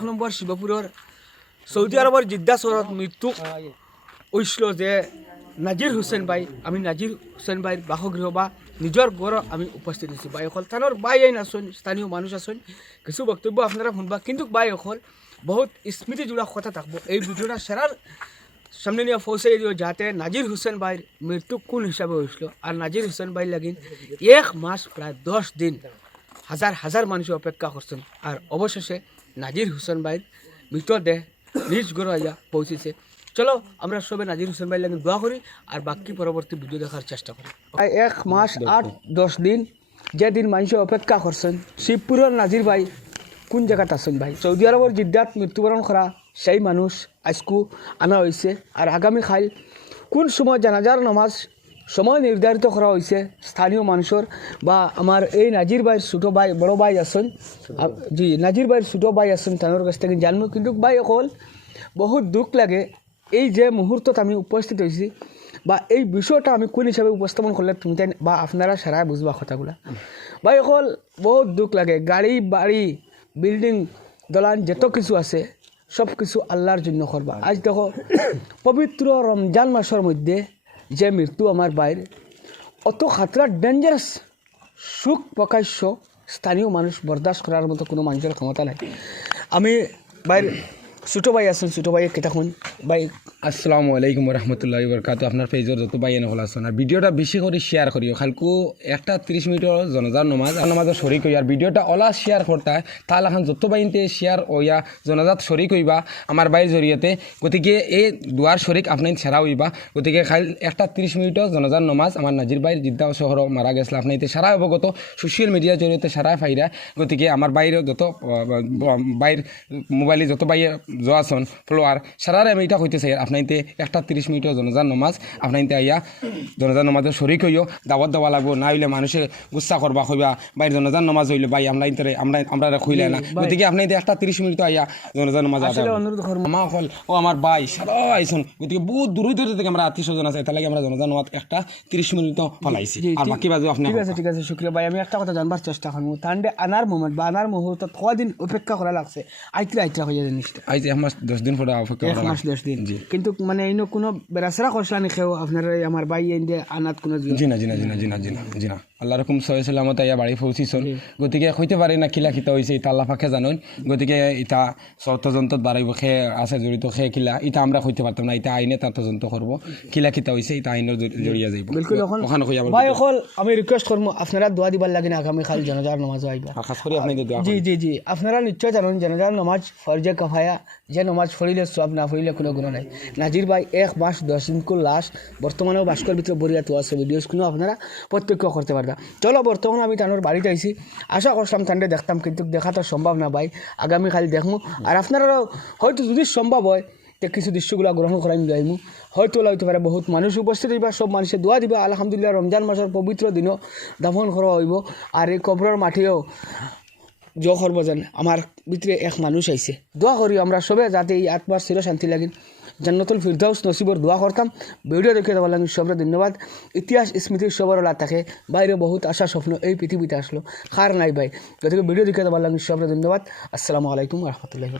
1 নম্বর শিবপুরের Saudi আরবের জিদ্দা শহরত মৃত্যু হয়েছিল যে নাজির হুসেন ভাই। আমি নাজির হুসেন ভাইয়ের বাসগৃহ বা নিজের ঘর আমি উপস্থিত হয়েছি। বাই অকল তানোর বাই আইন আসুন, স্থানীয় মানুষ আসুন, কিছু বক্তব্য আপনারা শুনবা, কিন্তু বাই অকল বহুত স্মৃতি জোড়া কথা থাকবো। এই ভিডিওটা সেরার সামনে নিয়ে পৌঁছে দিও যাতে নাজির হুসেন ভাইয়ের মৃত্যু কোন হিসাবে হয়েছিল। আর নাজির হুসেন ভাই লাগিন 1 মাস প্রায় 10 দিন হাজার হাজার মানুষ অপেক্ষা করছেন। আর অবশেষে নাজির হুসেন ভাইয়ের মৃতদেহ নিজ ঘরে আইয়া পৌঁছেছে। চলো আমরা সবে নাজির হুসেন ভাই লাগিন দোয়া করি আর বাকি পরবর্তী ভিডিও দেখার চেষ্টা করি। 1 মাস 8-10 দিন যেদিন মানুষ অপেক্ষা করছেন, শিবপুরের নাজির ভাই কোন জায়গাত আছেন ভাই? সৌদি আরবের জিদ্দাত মৃত্যুবরণ করা সেই মানুষ আজকু আনা হয়েছে। আর আগামীকাল কোন সময় জানাজার নামাজ সময় নির্ধারিত করা হয়েছে স্থানীয় মানুষের বা আমার এই নাজির ভাইয়ের ছোটো ভাই বড় ভাই আছেন, জি নাজির ভাইয়ের ছোটো ভাই আছেন, তাদের কাছ থেকে জানবো। কিন্তু ভাই অকল বহুত দুঃখ লাগে এই যে মুহূর্তত আমি উপস্থিত হয়েছি বা এই বিষয়টা আমি কোন হিসাবে উপস্থাপন করলে তুমি বা আপনারা সারা বুঝবা কথাগুলা। ভাই অকল বহুত দুঃখ লাগে। গাড়ি বাড়ি বিল্ডিং দলান যত কিছু আছে সব কিছু আল্লাহর জন্য করবা। আজ দেখো পবিত্র রমজান মাসের মধ্যে যে মৃত্যু আমার বাইর, অত খাতরা ডেঞ্জারাস সুখ প্রকাশ্য স্থানীয় মানুষ বরদাস্ত করার মতো কোনো মানুষের ক্ষমতা নাই। আমি বাইর ছোটো ভাই আছেন, ছোটো ভাই কেটাখন ভাই। আসসালামু আলাইকুম রহমতুল্লাহ বরকাত। আপনার পেজর যত ভাই এনে হল আসুন আর ভিডিওটা বেশি করে শেয়ার করিও। খালকু একটা 30 মিনিটের জনজার নামাজের শরিক হই আর ভিডিওটা ওলা শেয়ার করতে তাহলে এখন যত বাইনতে শেয়ার হইয়া জনজাত শরিক হইবা আমার বাইর জরিয়াতে। গতিকে এই দুয়ার শরিক আপনার সেরা হইবা। গতিকে খাল একটা 30 মিনিটের জনজার নামাজ আমার নাজির বাইর জিদ্দা শহর মারা গেছিল আপনার সারা অবগত সোশ্যাল মিডিয়ার জরিয়তে সারা ফাইরা। গতিকে আমার বাইরে যত বাইর মোবাইলে যত বাইরে জোয়াছন ফলোয়ার সারারে আমি এটা হইতে চাই আপনাইতে একটা 30 মিনিটের জনজার নমাজ আপনাইতে আইয়া জনজার নমাজের শরিক হইও। দাওয়াত দেওয়া লাগবো, না হইলে মানুষে গুচ্ছা করবা কইবা বাইর জনজার নমাজ হইলে ভাই আমরা খুইলে না। গতিকে আপনাইতে একটা 30 মিনিট আইয়া জনজার নমাজ মা হল ও আমার ভাই সারা আইসন। গতিকে বহুত দূর থেকে আমরা আত্মীয় স্বজন আছে, তার লাগে আমরা জনজার নমাজ একটা 30 মিনিট ফলাইছি। আর বাকি বাজু আপনি ঠিক আছে শুক্রিয়া ভাই। আমি একটা কথা জানবার চেষ্টা করবো, তান্ডে আনার মোমেন্ট বা আনার মুহূর্ত কদিন অপেক্ষা করা লাগছে? আইতরা হয়ে যায় জিনিসটা। আইতে 1 মাস 10 দিন পরে অপেক্ষা করা 1 মাস 10 দিন। কিন্তু মানে এই কোনো বেড়াচেরা করছিলাম খেয়েও আপনার আমার ভাই এনে আনাত কোনো জি না আল্লাহ রকম সহি সালামত আইয়া বাড়ি পৌঁছিছন। গতিকে হইতে পারে না কিলা খিতা হয়েছে এটা আল্লাহ পাকে জানুন। গতিকে এটা তদন্তত বাড়াইব খে আছে জড়িত খে কিলা এটা আমরা হইতে পারতাম না। এটা আইনে তার তদন্ত করবো কিলা খিতা হয়েছে এটা আইনের জড়িয়ে যাইব। ওখানে ভাই অকল আমি রিকোয়েস্ট করবো আপনারা দোয়া দিবার লাগে না আগামীকাল জানাজার নামাজ আইবা। খাস করে আপনি দোয়া জি আপনারা নিশ্চয় জানেন জানাজার নামাজ ফরজে কাফায়া, যে নামাজ পড়িলে সব না পড়িলে কোনো গুণ নাই। নাজির ভাই 1 মাস 10 দিন লাশ বর্তমানেও বাস্কর ভিতরে বরিয়া তো আছে, ভিডিওসগুলো আপনারা প্রত্যক্ষ করতে পারবেন। চলো বর্তমানে আমি তানোর বাড়িতে আইছি, আশা করছিলাম তান্ডে দেখতাম, কিন্তু দেখা তো সম্ভব না ভাই। আগামীকাল দেখবো আর আপনারাও হয়তো যদি সম্ভব হয় তো কিছু দৃশ্যগুলো গ্রহণ করাই যাইমু। হয়তো হইতে পারে বহুত মানুষ উপস্থিত হইবা, সব মানুষে দোয়া দিবা। আলহামদুলিল্লাহ রমজান মাসের পবিত্র দিনও দাফন করা হইব। আর এই কবরের মাঠেও জো করব যেন আমার ভিতরে এক মানুষ আইছে। দোয়া করি আমরা সবে যাতে এই আত্মার চির শান্তি লাগিন, জান্নাতুল ফিরদাউস নসিবর দোয়া করতাম। ভিডিও দেখে দেওয়ার লাগে সবরে ধন্যবাদ। ইতিহাস স্মৃতির সবর লাগ থাকে, বাইরে বহুত আশা স্বপ্ন এই পৃথিবীতে আসলো, খার নাই ভাই। গতিকে ভিডিও দেখে দেওয়ার লাগে সবরে ধন্যবাদ। আসসালামু আলাইকুম রহমতুল্লাহ।